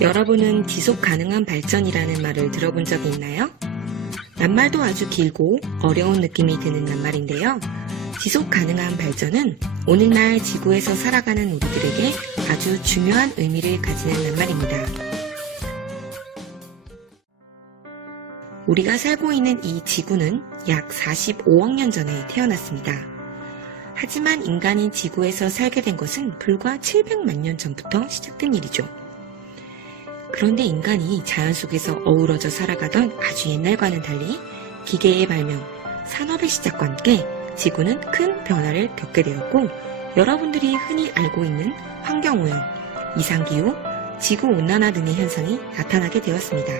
여러분은 지속 가능한 발전이라는 말을 들어본 적이 있나요? 낱말도 아주 길고 어려운 느낌이 드는 낱말인데요. 지속 가능한 발전은 오늘날 지구에서 살아가는 우리들에게 아주 중요한 의미를 가지는 낱말입니다. 우리가 살고 있는 이 지구는 약 45억 년 전에 태어났습니다. 하지만 인간이 지구에서 살게 된 것은 불과 700만 년 전부터 시작된 일이죠. 그런데 인간이 자연 속에서 어우러져 살아가던 아주 옛날과는 달리 기계의 발명, 산업의 시작과 함께 지구는 큰 변화를 겪게 되었고, 여러분들이 흔히 알고 있는 환경오염, 이상기후, 지구온난화 등의 현상이 나타나게 되었습니다.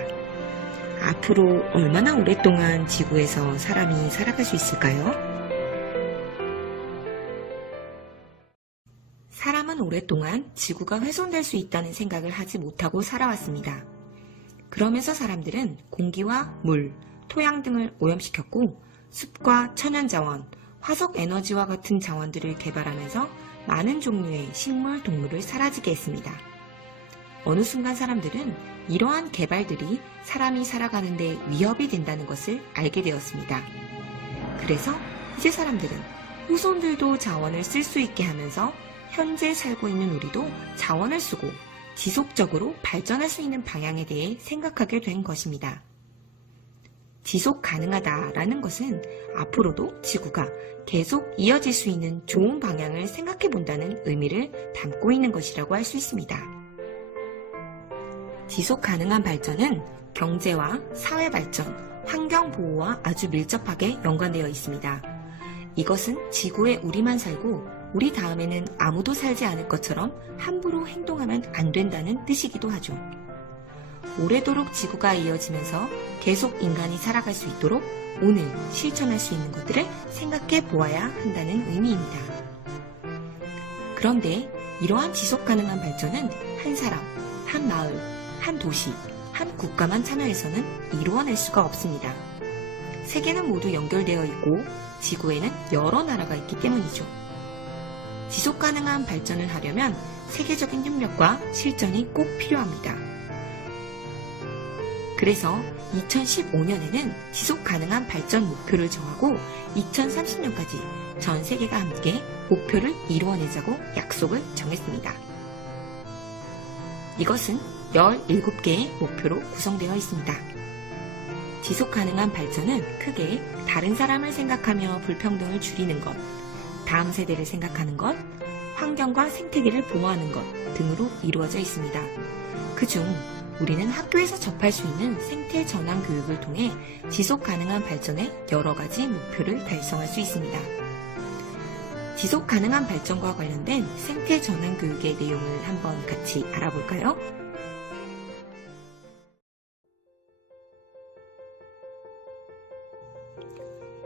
앞으로 얼마나 오랫동안 지구에서 사람이 살아갈 수 있을까요? 사람은 오랫동안 지구가 훼손될 수 있다는 생각을 하지 못하고 살아왔습니다. 그러면서 사람들은 공기와 물, 토양 등을 오염시켰고 숲과 천연자원, 화석에너지와 같은 자원들을 개발하면서 많은 종류의 식물, 동물을 사라지게 했습니다. 어느 순간 사람들은 이러한 개발들이 사람이 살아가는 데 위협이 된다는 것을 알게 되었습니다. 그래서 이제 사람들은 후손들도 자원을 쓸 수 있게 하면서 현재 살고 있는 우리도 자원을 쓰고 지속적으로 발전할 수 있는 방향에 대해 생각하게 된 것입니다. 지속 가능하다라는 것은 앞으로도 지구가 계속 이어질 수 있는 좋은 방향을 생각해 본다는 의미를 담고 있는 것이라고 할 수 있습니다. 지속 가능한 발전은 경제와 사회 발전, 환경 보호와 아주 밀접하게 연관되어 있습니다. 이것은 지구에 우리만 살고 우리 다음에는 아무도 살지 않을 것처럼 함부로 행동하면 안 된다는 뜻이기도 하죠. 오래도록 지구가 이어지면서 계속 인간이 살아갈 수 있도록 오늘 실천할 수 있는 것들을 생각해 보아야 한다는 의미입니다. 그런데 이러한 지속 가능한 발전은 한 사람, 한 마을, 한 도시, 한 국가만 참여해서는 이루어낼 수가 없습니다. 세계는 모두 연결되어 있고 지구에는 여러 나라가 있기 때문이죠. 지속 가능한 발전을 하려면 세계적인 협력과 실천이 꼭 필요합니다. 그래서 2015년에는 지속 가능한 발전 목표를 정하고 2030년까지 전 세계가 함께 목표를 이루어내자고 약속을 정했습니다. 이것은 17개의 목표로 구성되어 있습니다. 지속 가능한 발전은 크게 다른 사람을 생각하며 불평등을 줄이는 것, 다음 세대를 생각하는 것, 환경과 생태계를 보호하는 것 등으로 이루어져 있습니다. 그중 우리는 학교에서 접할 수 있는 생태 전환 교육을 통해 지속 가능한 발전의 여러 가지 목표를 달성할 수 있습니다. 지속 가능한 발전과 관련된 생태 전환 교육의 내용을 한번 같이 알아볼까요?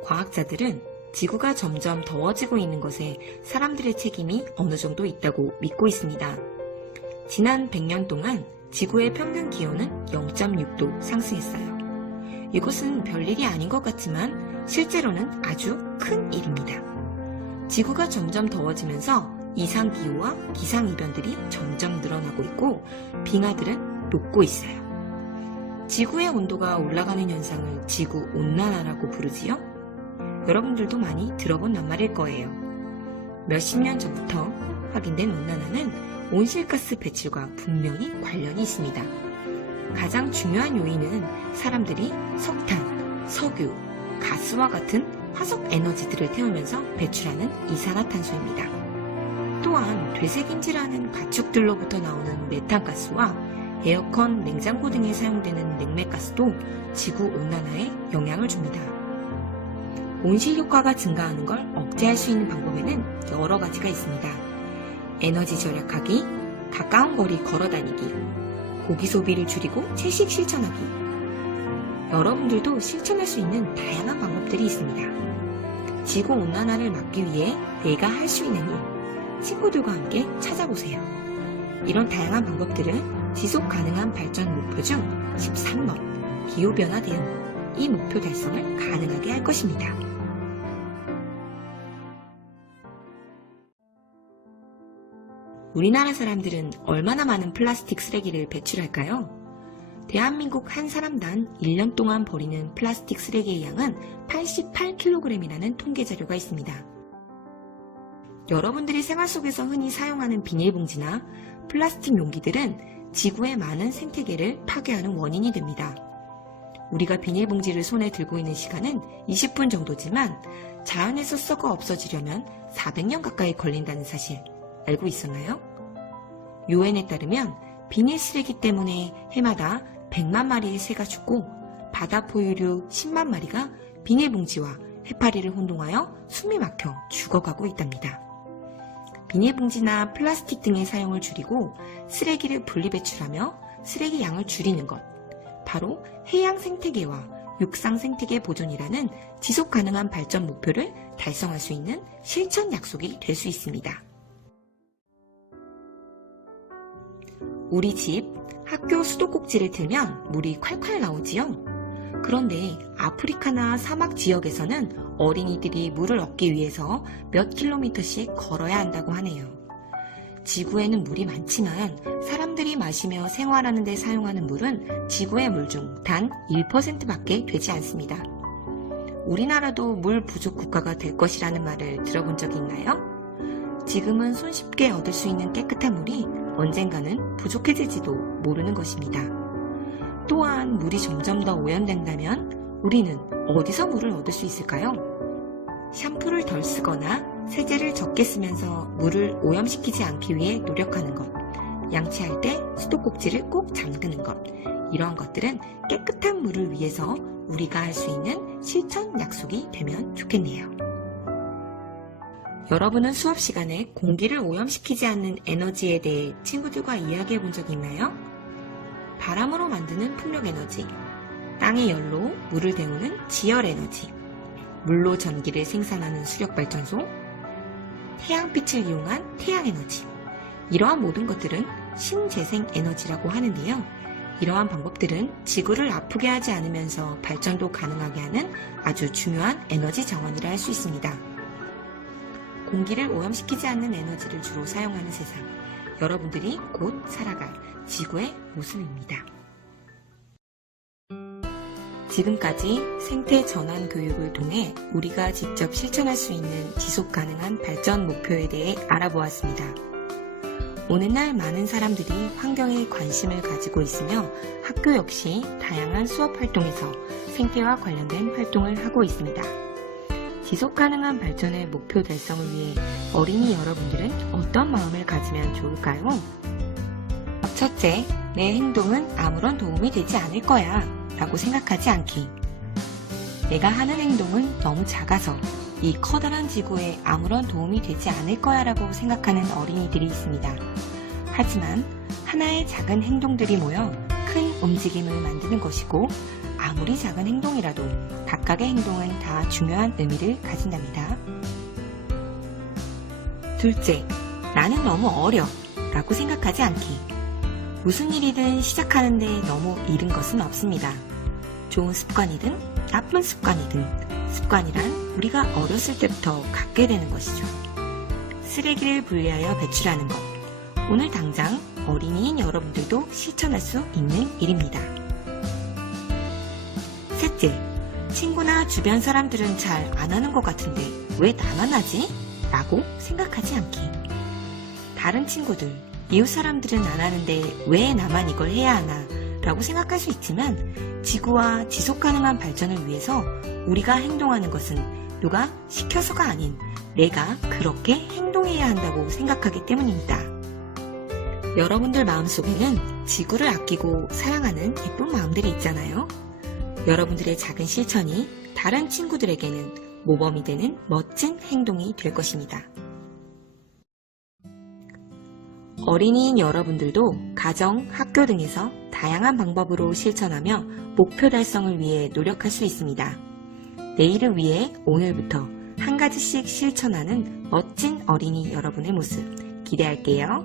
과학자들은 지구가 점점 더워지고 있는 것에 사람들의 책임이 어느 정도 있다고 믿고 있습니다. 지난 100년 동안 지구의 평균 기온은 0.6도 상승했어요. 이것은 별일이 아닌 것 같지만 실제로는 아주 큰 일입니다. 지구가 점점 더워지면서 이상기후와 기상이변들이 점점 늘어나고 있고 빙하들은 녹고 있어요. 지구의 온도가 올라가는 현상을 지구온난화라고 부르지요. 여러분들도 많이 들어본 낱말일 거예요. 몇십 년 전부터 확인된 온난화는 온실가스 배출과 분명히 관련이 있습니다. 가장 중요한 요인은 사람들이 석탄, 석유, 가스와 같은 화석 에너지들을 태우면서 배출하는 이산화탄소입니다. 또한 되새김질하는 가축들로부터 나오는 메탄가스와 에어컨, 냉장고 등에 사용되는 냉매가스도 지구온난화에 영향을 줍니다. 온실효과가 증가하는 걸 억제할 수 있는 방법에는 여러 가지가 있습니다. 에너지 절약하기, 가까운 거리 걸어다니기, 고기 소비를 줄이고 채식 실천하기. 여러분들도 실천할 수 있는 다양한 방법들이 있습니다. 지구온난화를 막기 위해 내가 할 수 있는 일, 친구들과 함께 찾아보세요. 이런 다양한 방법들은 지속 가능한 발전 목표 중 13번, 기후변화 대응, 이 목표 달성을 가능하게 할 것입니다. 우리나라 사람들은 얼마나 많은 플라스틱 쓰레기를 배출할까요? 대한민국 한 사람당 1년 동안 버리는 플라스틱 쓰레기의 양은 88kg이라는 통계 자료가 있습니다. 여러분들이 생활 속에서 흔히 사용하는 비닐봉지나 플라스틱 용기들은 지구의 많은 생태계를 파괴하는 원인이 됩니다. 우리가 비닐봉지를 손에 들고 있는 시간은 20분 정도지만 자연에서 썩어 없어지려면 400년 가까이 걸린다는 사실 알고 있었나요? 유엔에 따르면 비닐 쓰레기 때문에 해마다 100만 마리의 새가 죽고 바다 포유류 10만 마리가 비닐봉지와 해파리를 혼동하여 숨이 막혀 죽어가고 있답니다. 비닐봉지나 플라스틱 등의 사용을 줄이고 쓰레기를 분리배출하며 쓰레기 양을 줄이는 것, 바로 해양 생태계와 육상 생태계 보존이라는 지속 가능한 발전 목표를 달성할 수 있는 실천 약속이 될 수 있습니다. 우리 집, 학교 수도꼭지를 틀면 물이 콸콸 나오지요? 그런데 아프리카나 사막 지역에서는 어린이들이 물을 얻기 위해서 몇 킬로미터씩 걸어야 한다고 하네요. 지구에는 물이 많지만 사람들이 마시며 생활하는 데 사용하는 물은 지구의 물 중 단 1%밖에 되지 않습니다. 우리나라도 물 부족 국가가 될 것이라는 말을 들어본 적이 있나요? 지금은 손쉽게 얻을 수 있는 깨끗한 물이 언젠가는 부족해질지도 모르는 것입니다. 또한 물이 점점 더 오염된다면 우리는 어디서 물을 얻을 수 있을까요? 샴푸를 덜 쓰거나 세제를 적게 쓰면서 물을 오염시키지 않기 위해 노력하는 것, 양치할 때 수도꼭지를 꼭 잠그는 것, 이러한 것들은 깨끗한 물을 위해서 우리가 할 수 있는 실천 약속이 되면 좋겠네요. 여러분은 수업 시간에 공기를 오염시키지 않는 에너지에 대해 친구들과 이야기해 본 적이 있나요? 바람으로 만드는 풍력 에너지, 땅의 열로 물을 데우는 지열 에너지, 물로 전기를 생산하는 수력 발전소, 태양빛을 이용한 태양 에너지. 이러한 모든 것들은 신재생 에너지라고 하는데요. 이러한 방법들은 지구를 아프게 하지 않으면서 발전도 가능하게 하는 아주 중요한 에너지 정원이라 할 수 있습니다. 공기를 오염시키지 않는 에너지를 주로 사용하는 세상, 여러분들이 곧 살아갈 지구의 모습입니다. 지금까지 생태 전환 교육을 통해 우리가 직접 실천할 수 있는 지속 가능한 발전 목표에 대해 알아보았습니다. 오늘날 많은 사람들이 환경에 관심을 가지고 있으며 학교 역시 다양한 수업 활동에서 생태와 관련된 활동을 하고 있습니다. 지속 가능한 발전의 목표 달성을 위해 어린이 여러분들은 어떤 마음을 가지면 좋을까요? 첫째, 내 행동은 아무런 도움이 되지 않을 거야 라고 생각하지 않기. 내가 하는 행동은 너무 작아서 이 커다란 지구에 아무런 도움이 되지 않을 거야 라고 생각하는 어린이들이 있습니다. 하지만 하나의 작은 행동들이 모여 큰 움직임을 만드는 것이고, 아무리 작은 행동이라도 각각의 행동은 다 중요한 의미를 가진답니다. 둘째, 나는 너무 어려 라고 생각하지 않기. 무슨 일이든 시작하는데 너무 이른 것은 없습니다. 좋은 습관이든 나쁜 습관이든 습관이란 우리가 어렸을 때부터 갖게 되는 것이죠. 쓰레기를 분리하여 배출하는 것. 오늘 당장 어린이인 여러분들도 실천할 수 있는 일입니다. 셋째, 친구나 주변 사람들은 잘 안 하는 것 같은데 왜 나만 하지? 라고 생각하지 않기. 다른 친구들, 이웃 사람들은 안 하는데 왜 나만 이걸 해야 하나? 라고 생각할 수 있지만 지구와 지속 가능한 발전을 위해서 우리가 행동하는 것은 누가 시켜서가 아닌 내가 그렇게 행동해야 한다고 생각하기 때문입니다. 여러분들 마음속에는 지구를 아끼고 사랑하는 예쁜 마음들이 있잖아요. 여러분들의 작은 실천이 다른 친구들에게는 모범이 되는 멋진 행동이 될 것입니다. 어린이인 여러분들도 가정, 학교 등에서 다양한 방법으로 실천하며 목표 달성을 위해 노력할 수 있습니다. 내일을 위해 오늘부터 한 가지씩 실천하는 멋진 어린이 여러분의 모습 기대할게요.